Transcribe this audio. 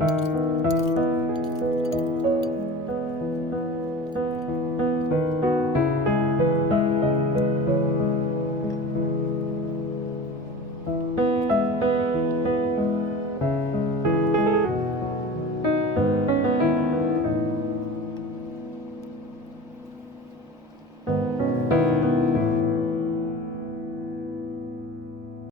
Música